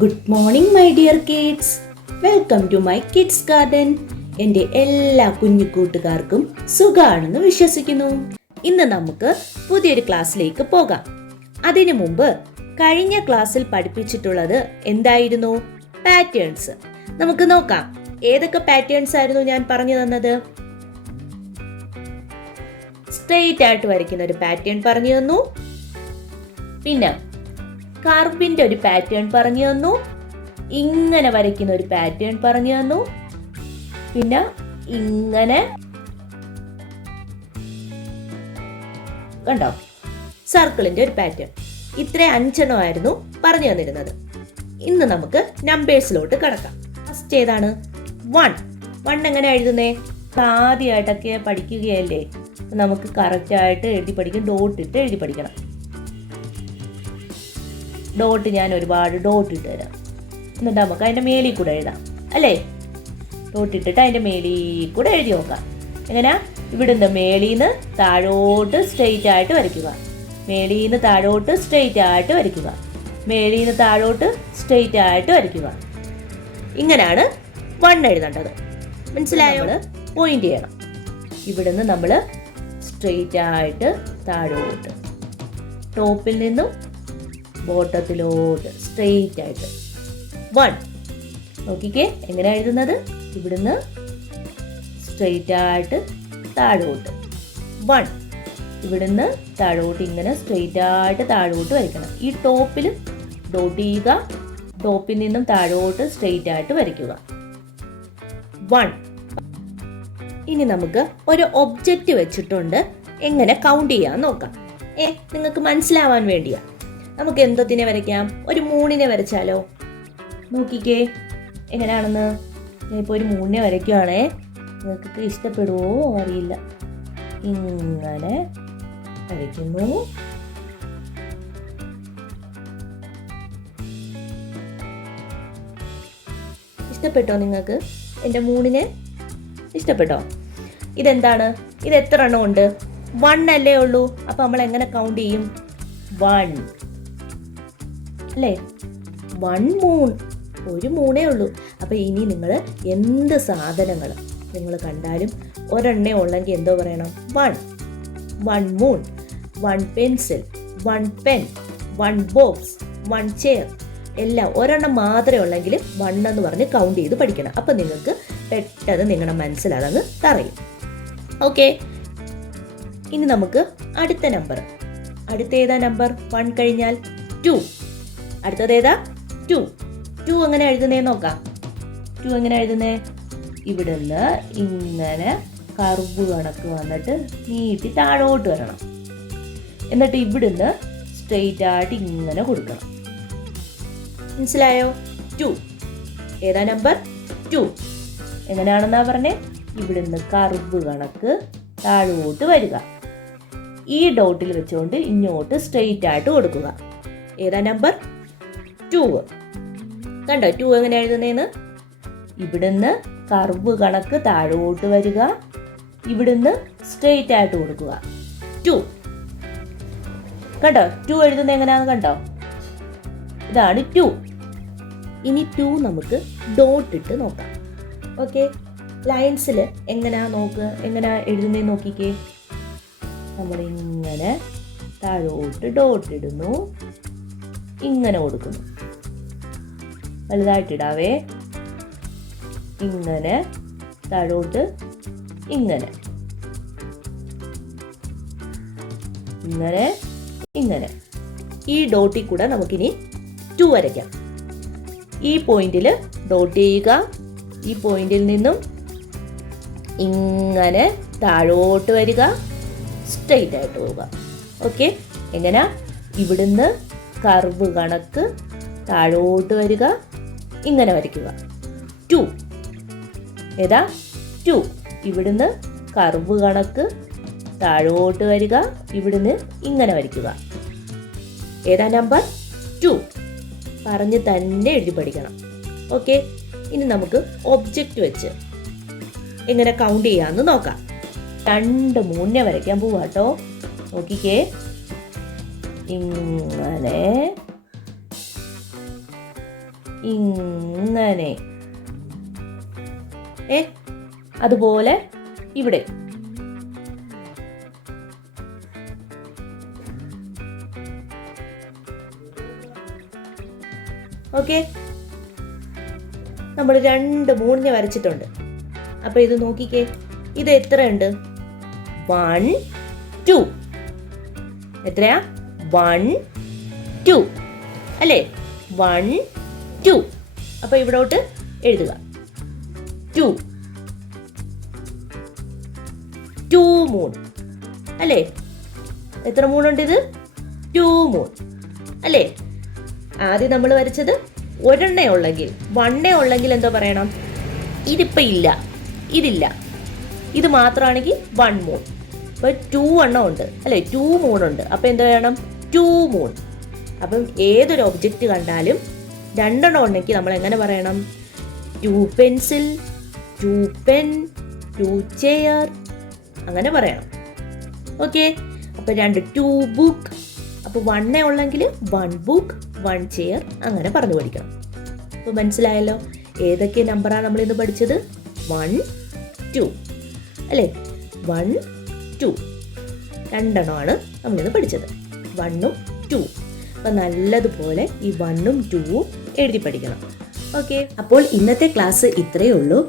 Good morning my dear kids. Welcome to my kids garden. എൻ്റെ എല്ലാ കുഞ്ഞു കൂട്ടുകാർക്കും സുഖാണെന്ന് വിശ്വസിക്കുന്നു. ഇന്ന് നമുക്ക് പുതിയൊരു ക്ലാസ്സിലേക്ക് പോകാം. അതിനു മുമ്പ് കഴിഞ്ഞ ക്ലാസ്സിൽ പഠിപ്പിച്ചിട്ടുള്ളത് എന്തായിരുന്നു? പാറ്റേൺസ്. നമുക്ക് നോക്കാം ഏതൊക്കെ പാറ്റേൺസ് ആയിരുന്നു ഞാൻ പറഞ്ഞു തന്നത്. സ്ട്രെയിറ്റ് ആയിട്ട് വരയ്ക്കുന്ന ഒരു പാറ്റേൺ പറഞ്ഞു തന്നു. പിന്നെ കർവിന്റെ ഒരു പാറ്റേൺ പറഞ്ഞു തന്നു. ഇങ്ങനെ വരയ്ക്കുന്ന ഒരു പാറ്റേൺ പറഞ്ഞു തന്നു. പിന്നെ ഇങ്ങനെ കണ്ടോ, സർക്കിളിന്റെ ഒരു പാറ്റേൺ. ഇത്ര 5 ആയിരുന്നു പറഞ്ഞു തന്നിരുന്നത്. ഇന്ന് നമുക്ക് നമ്പേഴ്സിലോട്ട് കടക്കാം. ഫസ്റ്റ് ഏതാണ്? 1 എങ്ങനെ എഴുതുന്നേ? ആദ്യമായിട്ടൊക്കെ പഠിക്കുകയല്ലേ, നമുക്ക് കറക്റ്റ് ആയിട്ട് എഴുതി പഠിക്കും. ഡോട്ട് ഇട്ട് എഴുതി പഠിക്കണം. ഡോട്ട് ഞാൻ ഒരുപാട് ഡോട്ട് ഇട്ട് തരാം, എന്നിട്ട് നമുക്ക് അതിൻ്റെ മേലിൽ കൂടെ എഴുതാം അല്ലേ. ഡോട്ട് ഇട്ടിട്ട് അതിൻ്റെ മേലിൽ കൂടെ എഴുതി നോക്കാം. എങ്ങനെയാ? ഇവിടുന്ന് മേളിന്ന് താഴോട്ട് സ്ട്രെയിറ്റ് ആയിട്ട് വരയ്ക്കുക, മേളിന്ന് താഴോട്ട് സ്ട്രെയിറ്റ് ആയിട്ട് വരയ്ക്കുക, മേളിന്ന് താഴോട്ട് സ്ട്രെയിറ്റ് ആയിട്ട് വരയ്ക്കുക. ഇങ്ങനെയാണ് 1 എഴുതേണ്ടത്. മനസ്സിലായോ? പോയിന്റ് ചെയ്യണം. ഇവിടുന്ന് നമ്മൾ സ്ട്രെയിറ്റ് ആയിട്ട് താഴോട്ട്, ടോപ്പിൽ നിന്നും ബോട്ടത്തിലോട്ട് സ്ട്രെയിറ്റ് ആയിട്ട് 1. നോക്കിക്കേ എങ്ങനെ എഴുതുന്നത്. ഇവിടുന്ന് സ്ട്രെയിറ്റ് ആയിട്ട് താഴോട്ട് 1. ഇവിടുന്ന് താഴോട്ട് ഇങ്ങനെ സ്ട്രെയിറ്റ് ആയിട്ട് താഴോട്ട് വരയ്ക്കണം. ഈ ടോപ്പിൽ ഡോട്ട് ചെയ്യുക, ടോപ്പിൽ നിന്നും താഴോട്ട് സ്ട്രെയിറ്റ് ആയിട്ട് വരയ്ക്കുക. 1. ഇനി നമുക്ക് ഒരു ഒബ്ജക്റ്റ് വെച്ചിട്ടുണ്ട്, എങ്ങനെ കൗണ്ട് ചെയ്യാൻ നോക്കാം. നിങ്ങൾക്ക് മനസ്സിലാവാൻ വേണ്ടിയാ. നമുക്ക് എന്തോത്തിനെ വരയ്ക്കാം? ഒരു മൂണിനെ വരച്ചാലോ? നോക്കിക്കേ എങ്ങനെയാണെന്ന്. ഞാനിപ്പോൾ ഒരു മൂണിനെ വരയ്ക്കുവാണേ. നിങ്ങൾക്ക് ഇഷ്ടപ്പെടുവോ അറിയില്ല. ഇങ്ങനെ വരയ്ക്കുന്നു. ഇഷ്ടപ്പെട്ടോ നിങ്ങൾക്ക് എൻ്റെ മൂണിനെ? ഇഷ്ടപ്പെട്ടോ? ഇതെന്താണ്? ഇത് എത്ര എണ്ണം ഉണ്ട്? 1 അല്ലേ ഉള്ളൂ. അപ്പം നമ്മൾ എങ്ങനെ കൗണ്ട് ചെയ്യും? 1 അല്ലേ? 1 മൂൺ, ഒരു മൂണേ ഉള്ളൂ. അപ്പം ഇനി നിങ്ങൾ എന്ത് സാധനങ്ങൾ നിങ്ങൾ കണ്ടാലും ഒരെണ്ണേ ഉള്ളെങ്കിൽ എന്തോ പറയണം? 1 moon, 1 pencil, 1 pen, 1 box, 1 chair, എല്ലാം ഒരെണ്ണം മാത്രമേ ഉള്ളെങ്കിൽ 1 എന്ന് പറഞ്ഞ് കൗണ്ട് ചെയ്ത് പഠിക്കണം. അപ്പം നിങ്ങൾക്ക് പെട്ടെന്ന് നിങ്ങളുടെ മനസ്സിലതങ്ങ് തറയും. ഓക്കെ, ഇനി നമുക്ക് അടുത്ത നമ്പർ. അടുത്ത ഏതാ നമ്പർ? 1 കഴിഞ്ഞാൽ 2. അടുത്തത് ഏതാ? 2 എങ്ങനെ എഴുതുന്നേ നോക്കാം. 2 എങ്ങനെ എഴുതുന്നേ? ഇവിടുന്ന് ഇങ്ങനെ കർവ് കണക്ക് വന്നിട്ട് നീട്ടി താഴോട്ട് വരണം. എന്നിട്ട് ഇവിടുന്ന് സ്ട്രെയിറ്റ് ആയിട്ട് ഇങ്ങനെ കൊടുക്കണം. മനസ്സിലായോ? 2 ഏതാ നമ്പർ? 2. എങ്ങനെയാണെന്നാ പറഞ്ഞേ? ഇവിടുന്ന് കർവ് കണക്ക് താഴോട്ട് വരിക, ഈ ഡോട്ടിൽ വെച്ചുകൊണ്ട് ഇങ്ങോട്ട് സ്ട്രെയിറ്റ് ആയിട്ട് കൊടുക്കുക. ഏതാ നമ്പർ? 2. കണ്ടോ 2 എങ്ങനെ എഴുതുന്നേന്ന്? ഇവിടുന്ന് കർവ് കണക്ക് താഴോട്ട് വരിക, ഇവിടുന്ന് സ്ട്രെയിറ്റ് ആയിട്ട് കൊടുക്കുക. 2 കണ്ടോ? 2 എഴുതുന്നത് എങ്ങനെയാണെന്ന് കണ്ടോ? ഇതാണ് 2. ഇനി 2 നമുക്ക് ഡോട്ട് ഇട്ട് നോക്കാം. ഓക്കെ, ലൈൻസിൽ എങ്ങനെയാ നോക്ക്, എങ്ങനെയാ എഴുതുന്നേ നോക്കിക്കേ. നമ്മളിങ്ങനെ താഴോട്ട് ഡോട്ട് ഇടുന്നു, ഇങ്ങനെ കൊടുക്കുന്നു. വലുതായിട്ടിടാവേ. ഇങ്ങനെ താഴോട്ട്, ഇങ്ങനെ ഇങ്ങനെ ഇങ്ങനെ. ഈ ഡോട്ടിൽ കൂടെ നമുക്കിനി 2 വരയ്ക്കാം. ഈ പോയിന്റിൽ ഡോട്ട് ചെയ്യുക, ഈ പോയിന്റിൽ നിന്നും ഇങ്ങനെ താഴോട്ട് വരിക, സ്ട്രെയിറ്റ് ആയിട്ട് പോവുക. ഓക്കെ, എങ്ങനെയാ? ഇവിടുന്ന് കർവ് കണക്ക് താഴോട്ട് വരിക, ഇങ്ങനെ വരയ്ക്കുക. 2 ഏതാ? 2. ഇവിടുന്ന് കർവ് കണക്ക് താഴോട്ട് വരിക, ഇവിടുന്ന് ഇങ്ങനെ വരയ്ക്കുക. ഏതാ നമ്പർ? 2. പറഞ്ഞ് തന്നെ എഴുതി പഠിക്കണം. ഓക്കെ, ഇനി നമുക്ക് ഒബ്ജക്റ്റ് വെച്ച് എങ്ങനെ കൗണ്ട് ചെയ്യാമെന്ന് നോക്കാം. 2 മൂണിനെ വരയ്ക്കാൻ പോവാട്ടോ. നോക്കിക്കേ, ഇങ്ങനെ ഇങ്ങനെ. അതുപോലെ ഇവിടെ. ഓക്കെ, നമ്മൾ 2 മൂണിനെ വരച്ചിട്ടുണ്ട്. അപ്പൊ ഇത് നോക്കിക്കേ, ഇത് എത്രയുണ്ട്? 1 2. എത്രയാ? 1 2 അല്ലേ? 1 2. അപ്പൊ ഇവിടോട്ട് എഴുതുക 2 2 മൂൺ അല്ലേ? എത്ര മൂണുണ്ട്? ഇത് 2 മൂൺ അല്ലേ? ആദ്യം നമ്മൾ വരച്ചത് ഒരെണ്ണേ ഉള്ളെങ്കിൽ, 1 ഉള്ളെങ്കിൽ എന്തോ പറയണം? ഇതിപ്പോൾ ഇല്ല, ഇതില്ല, ഇത് മാത്രമാണെങ്കിൽ 1 മൂൺ. അപ്പോൾ 2 എണ്ണം ഉണ്ട് അല്ലേ? 2 മൂണുണ്ട്. അപ്പോൾ എന്താ വേണം? 2 മൂൺ. അപ്പം ഏതൊരു ഒബ്ജക്റ്റ് കണ്ടാലും 2 എണ്ണം ഉണ്ടെങ്കിൽ നമ്മൾ എങ്ങനെ പറയണം? 2 പെൻസിൽ, 2 പെൻ, 2 ചെയർ, അങ്ങനെ പറയണം. ഓക്കെ, അപ്പോൾ 2 ബുക്ക്. അപ്പോൾ 1 ഉള്ളെങ്കിൽ 1 ബുക്ക്, 1 ചെയർ, അങ്ങനെ പറഞ്ഞു പഠിക്കണം. അപ്പോൾ മനസ്സിലായല്ലോ ഏതൊക്കെ നമ്പറാണ് നമ്മളിന്ന് പഠിച്ചത്? 1 2 അല്ലേ? 1 2 രണ്ടെണ്ണമാണ് നമ്മളിന്ന് പഠിച്ചത്, 1ഉം 2. അപ്പം നല്ലതുപോലെ ഈ 1ഉം 2ഉം എഴുതി പഠിക്കണം. ഓക്കെ, അപ്പോൾ ഇന്നത്തെ ക്ലാസ് ഇത്രയേ ഉള്ളൂ.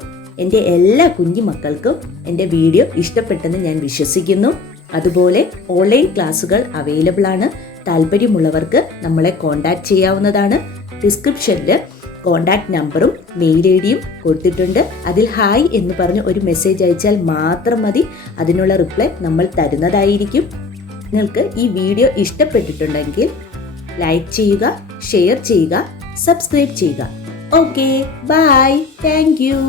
എൻ്റെ എല്ലാ കുഞ്ഞു മക്കൾക്കും എൻ്റെ വീഡിയോ ഇഷ്ടപ്പെട്ടെന്ന് ഞാൻ വിശ്വസിക്കുന്നു. അതുപോലെ ഓൺലൈൻ ക്ലാസ്സുകൾ അവൈലബിൾ ആണ്. താല്പര്യമുള്ളവർക്ക് നമ്മളെ കോൺടാക്ട് ചെയ്യാവുന്നതാണ്. ഡിസ്ക്രിപ്ഷനിൽ കോൺടാക്ട് നമ്പറും മെയിൽ ഐ ഡിയും കൊടുത്തിട്ടുണ്ട്. അതിൽ ഹായ് എന്ന് പറഞ്ഞ് ഒരു മെസ്സേജ് അയച്ചാൽ മാത്രം മതി. അതിനുള്ള റിപ്ലൈ നമ്മൾ തരുന്നതായിരിക്കും. നിങ്ങൾക്ക് ഈ വീഡിയോ ഇഷ്ടപ്പെട്ടിട്ടുണ്ടെങ്കിൽ ലൈക്ക് ചെയ്യുക, ഷെയർ ചെയ്യുക, സബ്സ്ക്രൈബ് ചെയ്യുക. Okay, bye, thank U.